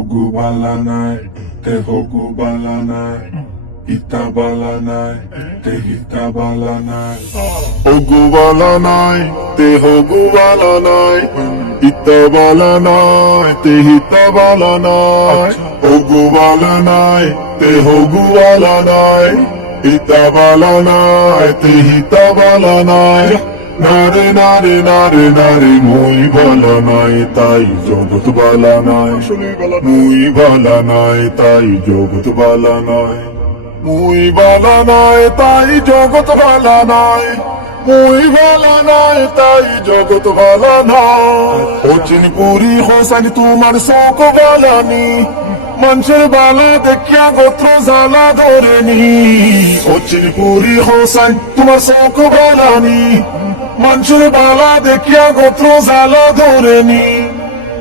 hogu bala nai, te hogu bala nai. Ita bala nai, te hita bala nai. Hogu bala nai, te hogu bala nai. Ita bala nai, te hita bala nai. Hogu bala nai, te hogu bala nai. Ita bala nai, te hita bala nai. নারে নারে নারে নারে মুই ভালা নাই তাই জগৎ বালা নাই মুই ভালা নাই তাই জগৎ বালা নাই মুই বালা নাই তাই জগৎ বালা নাই মুই ভালা নাই তাই জগৎ বালা নাই অচিন পুরি হোসেন তোমার শোক বালানি মানুষের বালা দেখিয়া গোত্র জ্বালা ধরেনি অচিন পুরি হোসেন তোমার শোক বালানি মানুষের বালা দেখিয়া গোত্র জ্বালা ধরেনি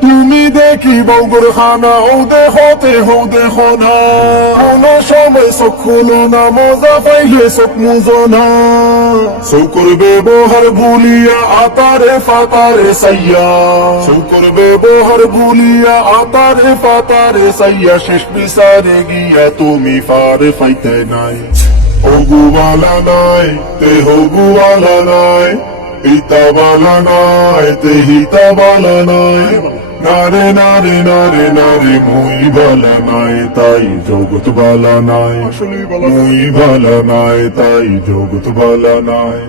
তুমি দেখি বৌগর খানা ও দেখো না কোন সময় চোখ খুলো না মজা পাইলে চোখ মুজো না চৌকর ব্যবহার ভুলিয়া আতারে ফাতারে সাইয়া চৌকর ব্যবহার ভুলিয়া আতারে ফাতারে সাইয়া শেষ বিচারে গিয়া তুমি ফারে ফাইতে নাই হগু বালা নাই তে হগু বালা নাই ইতা বালা নাই তে হিতা বালা নাই নারে নারে নারে নারে মুই বালা নাই তাই জগৎ বালা নাই মুই বালা নাই তাই জগৎ বালা নাই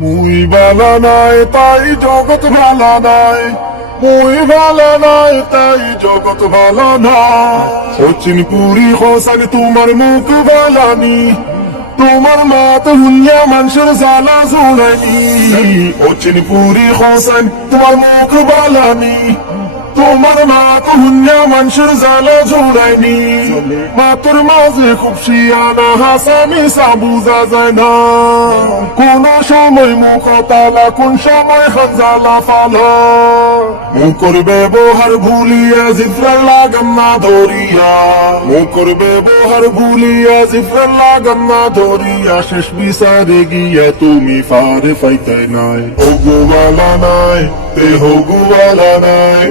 মুই বালা নাই তাই জগৎ বালা নাই মুই বালা নাই তাই জগৎ বালা নাই সচিন পুরি হোসেন তোমার মুখ বালানি তোমার মাত হুনিয়া মানুষের জ্বালা জোড়ানি অচিন পুরি হোসেন তোমার মুখ বালানি তোমার মাত হুনিয়া মানুষের জ্বালা জোড়াইনি মাতুর মাঝে খুব শিয়ানা হাসামি সাবুজা যায় না কোন সময় মুখ তালা কোন সময় খানজালা ফালা মুখর ব্যবহার ভুলিয়া জিফরার লাগাম না ধরিয়া মুখর ব্যবহার ভুলিয়া জিফরার লাগাম না ধরিয়া শেষ বিচারে গিয়া তুমি ফারে ফাইতে নাই হগু বালা নাই তে হগু বালা নাই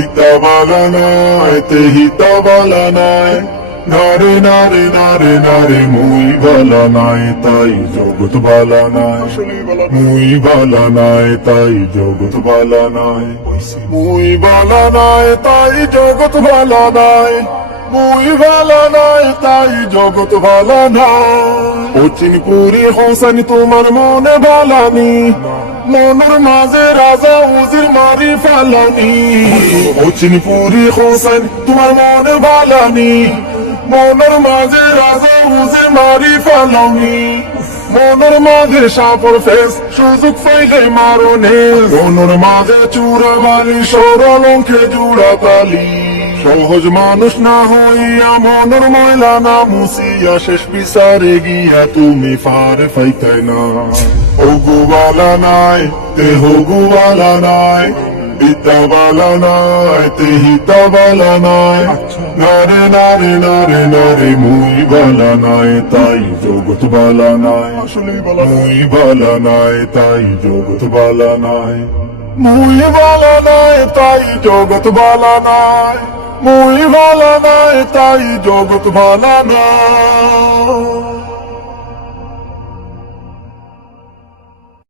ইতা বালা নাই তে হিতা বালা নাই নারে নারে নারে নারে মুই বালা নাই তাই জগৎ বালা নাই মুই বালা নাই তাই জগৎ বালা নাই মুই বালা নাই তাই জগৎ বালা নাই মুই বালা নাই তাই জগৎ বালা নাই অচিন পুরি হোসেন তোমার মনে বালানি মনের মাঝে রাজা উজির মারি ফালানি অচিন পুরি হোসেন তোমার মনে বালানি মনের মাঝে রাজা উজির মারি ফালানি মনের মাঝে সাপর ফেস সুযোগ পাইলে মারনে মনের মাঝে চূড়া বালি সরলঙ্কে জুড়া তালি সহজ মানুষ না হইয়া মনের ময়লা না মুসিয়া শেষ বিচারে গিয়া তুমি ফারে ফাইতে না হগু বালা নাই তে হগু বালা নাই ইতা বালা নাই তে হিতা বালা নাই নারে নারে নারে নারে মুই বালা নাই তাই জগৎ বালা নাই মুই বালা নাই তাই জগৎ বালা নাই মুই বালা নাই তাই জগৎ বালা নাই মুই বালা নাই তাই জগৎ বালা নাই।